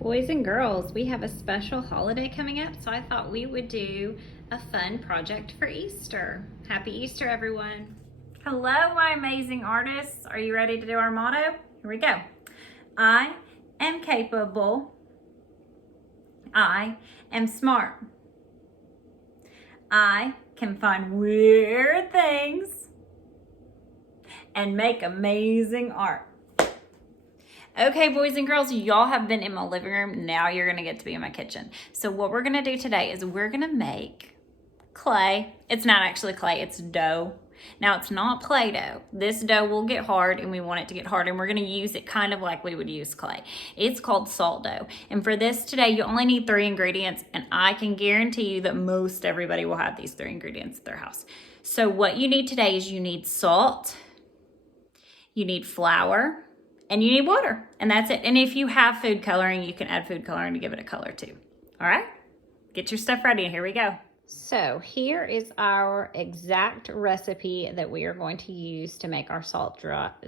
Boys and girls, we have a special holiday coming up, so I thought we would do a fun project for Easter. Happy Easter, everyone. Hello, my amazing artists. Are you ready to do our motto? Here we go. I am capable. I am smart. I can find weird things and make amazing art. Okay, boys and girls, y'all have been in my living room. Now you're gonna get to be in my kitchen. So what we're gonna do today is we're gonna make clay. It's not actually clay, it's dough. Now it's not Play-Doh. This dough will get hard and we want it to get hard, and we're gonna use it kind of like we would use clay. It's called salt dough. And for this today, you only need 3 ingredients, and I can guarantee you that most everybody will have these 3 ingredients at their house. So what you need today is you need salt, you need flour, and you need water, and that's it. And if you have food coloring, you can add food coloring to give it a color too. All right, get your stuff ready and here we go. So here is our exact recipe that we are going to use to make our salt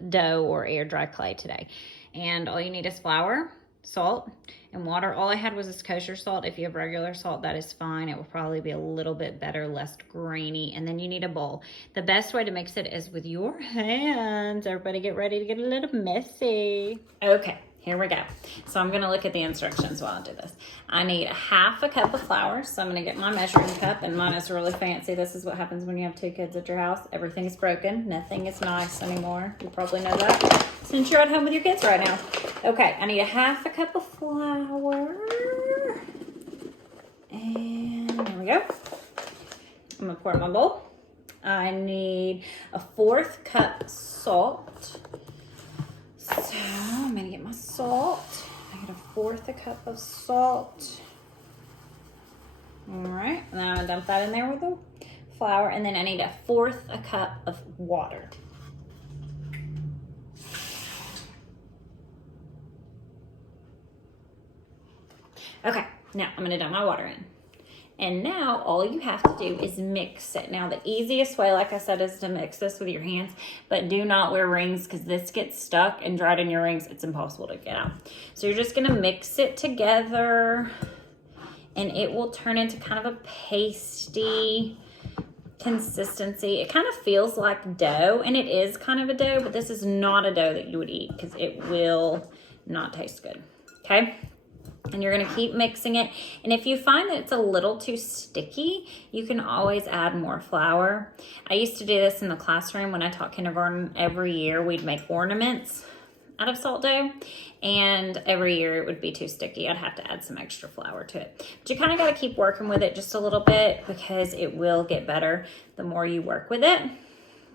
dough or air dry clay today. And all you need is flour, salt, and water. All I had was this kosher salt. If you have regular salt, that is fine. It will probably be a little bit better, less grainy. And then you need a bowl. The best way to mix it is with your hands. Everybody get ready to get a little messy. Okay, here we go. So I'm gonna look at the instructions while I do this. I need 1/2 cup of flour. So I'm gonna get my measuring cup, and mine is really fancy. This is what happens when you have 2 kids at your house. Everything is broken. Nothing is nice anymore. You probably know that since you're at home with your kids right now. Okay, I need 1/2 cup of flour. And there we go. I'm gonna pour it in my bowl. I need 1/4 cup salt. So I'm gonna get my salt. I get 1/4 cup of salt. All right, and then I'm gonna dump that in there with the flour, and then I need 1/4 cup of water. Okay, now I'm gonna dump my water in. And now all you have to do is mix it. Now the easiest way, like I said, is to mix this with your hands, but do not wear rings because this gets stuck and dried in your rings. It's impossible to get out. So you're just gonna mix it together and it will turn into kind of a pasty consistency. It kind of feels like dough, and it is kind of a dough, but this is not a dough that you would eat because it will not taste good, okay? And you're gonna keep mixing it. And if you find that it's a little too sticky, you can always add more flour. I used to do this in the classroom when I taught kindergarten. Every year we'd make ornaments out of salt dough, and every year it would be too sticky. I'd have to add some extra flour to it. But you kind of gotta keep working with it just a little bit because it will get better the more you work with it.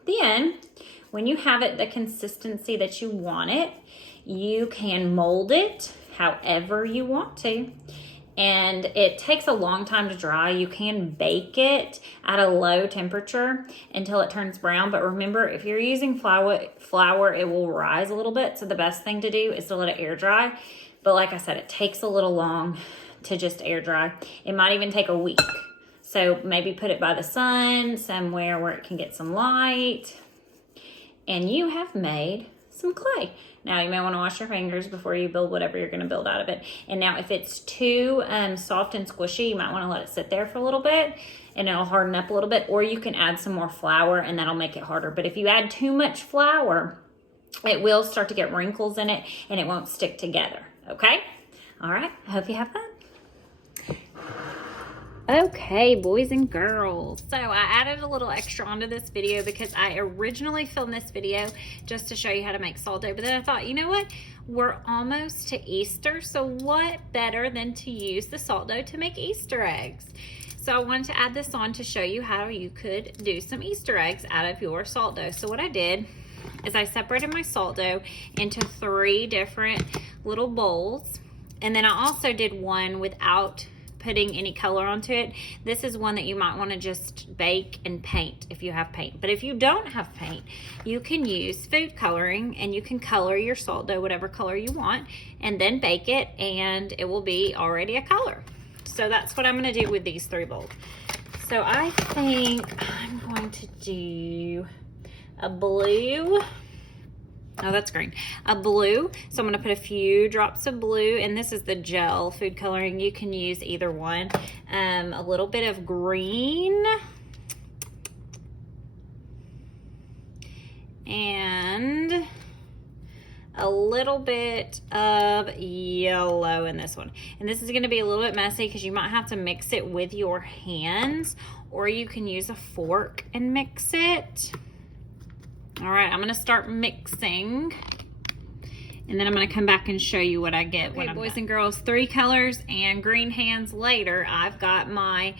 Then, when you have it the consistency that you want it, you can mold it however you want to, and it takes a long time to dry. You can bake it at a low temperature until it turns brown, but remember, if you're using flour, it will rise a little bit, so the best thing to do is to let it air dry. But like I said, it takes a little long to just air dry. It might even take a week, so maybe put it by the sun somewhere where it can get some light, and you have made some clay. Now you may want to wash your fingers before you build whatever you're going to build out of it. And now if it's too soft and squishy, you might want to let it sit there for a little bit and it'll harden up a little bit, or you can add some more flour and that'll make it harder. But if you add too much flour, it will start to get wrinkles in it and it won't stick together, okay? All right, I hope you have fun. Okay, boys and girls, so I added a little extra onto this video because I originally filmed this video just to show you how to make salt dough, but then I thought, you know what, we're almost to Easter, so what better than to use the salt dough to make Easter eggs? So I wanted to add this on to show you how you could do some Easter eggs out of your salt dough. So what I did is I separated my salt dough into 3 different little bowls, and then I also did one without putting any color onto it. This is one that you might want to just bake and paint if you have paint. But if you don't have paint, you can use food coloring and you can color your salt dough whatever color you want and then bake it and it will be already a color. So that's what I'm going to do with these 3 bowls. So I think I'm going to do a blue Oh, that's green. A blue. So I'm going to put a few drops of blue, and this is the gel food coloring. You can use either one. A little bit of green. And a little bit of yellow in this one. And this is going to be a little bit messy because you might have to mix it with your hands, or you can use a fork and mix it. All right, I'm going to start mixing, and then I'm going to come back and show you what I get. Okay, boys and girls, 3 colors and green hands later, I've got my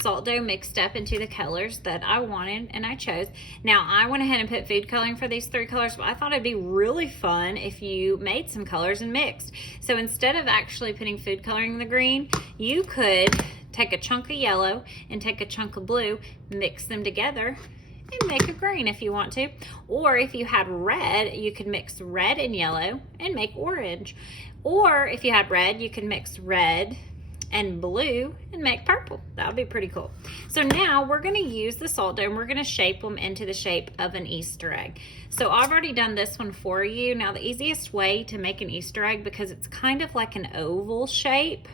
salt dough mixed up into the colors that I wanted and I chose. Now, I went ahead and put food coloring for these 3 colors, but I thought it'd be really fun if you made some colors and mixed. So instead of actually putting food coloring in the green, you could take a chunk of yellow and take a chunk of blue, mix them together, and make a green if you want to. Or if you had red, you could mix red and yellow and make orange. Or if you had red, you could mix red and blue and make purple. That would be pretty cool. So now we're going to use the salt dough and we're going to shape them into the shape of an Easter egg. So I've already done this one for you. Now the easiest way to make an Easter egg, because it's kind of like an oval shape,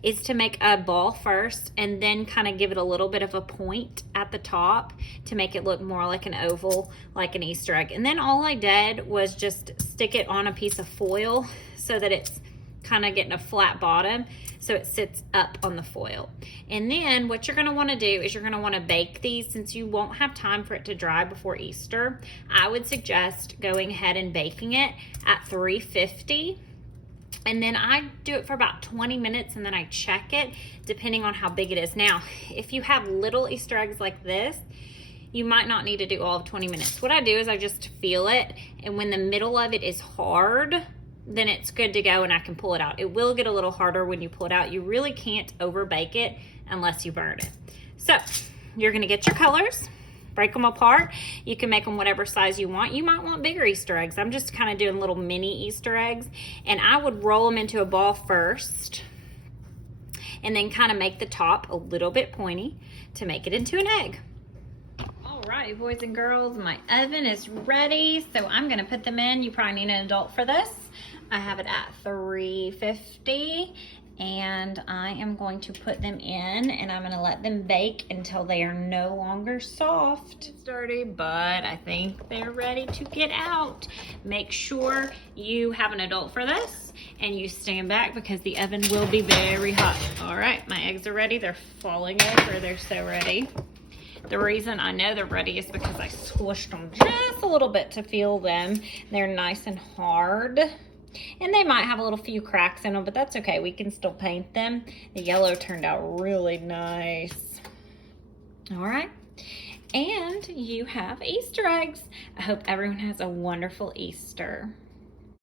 is to make a ball first and then kind of give it a little bit of a point at the top to make it look more like an oval, like an Easter egg. And then all I did was just stick it on a piece of foil so that it's kind of getting a flat bottom, so it sits up on the foil. And then what you're going to want to do is you're going to want to bake these. Since you won't have time for it to dry before Easter, I would suggest going ahead and baking it at 350. And then I do it for about 20 minutes and then I check it depending on how big it is. Now, if you have little Easter eggs like this, you might not need to do all of 20 minutes. What I do is I just feel it, and when the middle of it is hard, then it's good to go and I can pull it out. It will get a little harder when you pull it out. You really can't over bake it unless you burn it. So you're gonna get your colors, break them apart. You can make them whatever size you want. You might want bigger Easter eggs. I'm just kind of doing little mini Easter eggs, and I would roll them into a ball first and then kind of make the top a little bit pointy to make it into an egg. All right, boys and girls, my oven is ready, so I'm gonna put them in. You probably need an adult for this. I have it at 350. And I am going to put them in, and I'm going to let them bake until they are no longer soft. It's dirty, but I think they're ready to get out. Make sure you have an adult for this and you stand back because the oven will be very hot. All right, my eggs are ready. They're falling over. They're so ready. The reason I know they're ready is because I squished them just a little bit to feel them. They're nice and hard. And they might have a little few cracks in them, but that's okay. We can still paint them. The yellow turned out really nice. All right. And you have Easter eggs. I hope everyone has a wonderful Easter.